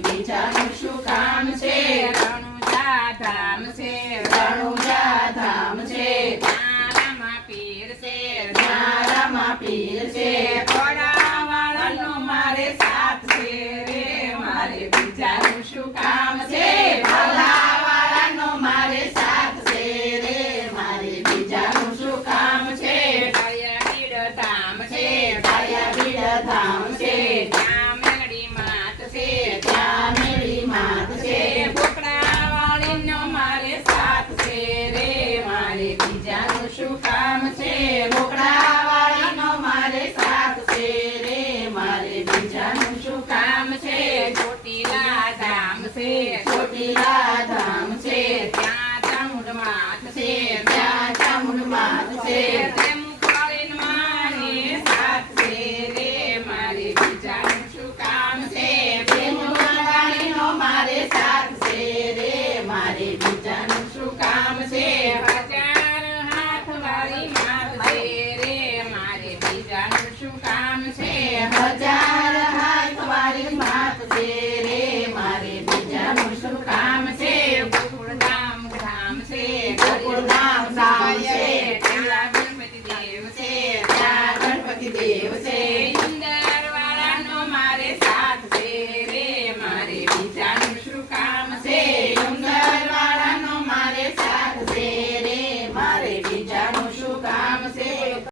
બીજાનું શું કામ છે રણુજા ધામ છે રણુજા ધામ છે ત્યાં રામા પીર છે ત્યાં રામા પીર છે ઘોડાવાળાનો મારે સાથ છે રે મારે બીજાનું શું કામ છે ભલાવાળાનો મારે સાથ છે રે મારે બીજાનું શું કામ છે કાળિયાબીડ ધામ છે કાળિયાબીડ ધામ છે ત્યાં મેળી માત છે ત્યાં મેળી માત છે બોકડાવાળીનો મારે સાથ છે રે મારે બીજાનું શું કામ છે બોકડાવાળીનો મારે સાથ છે રે મારે બીજાનું શું કામ છે ચોટીલા ધામ છે ચોટીલા ધામ છે ત્યાં ચામુંડ માત છે ત્યાં ચામુંડ માત છે તેમ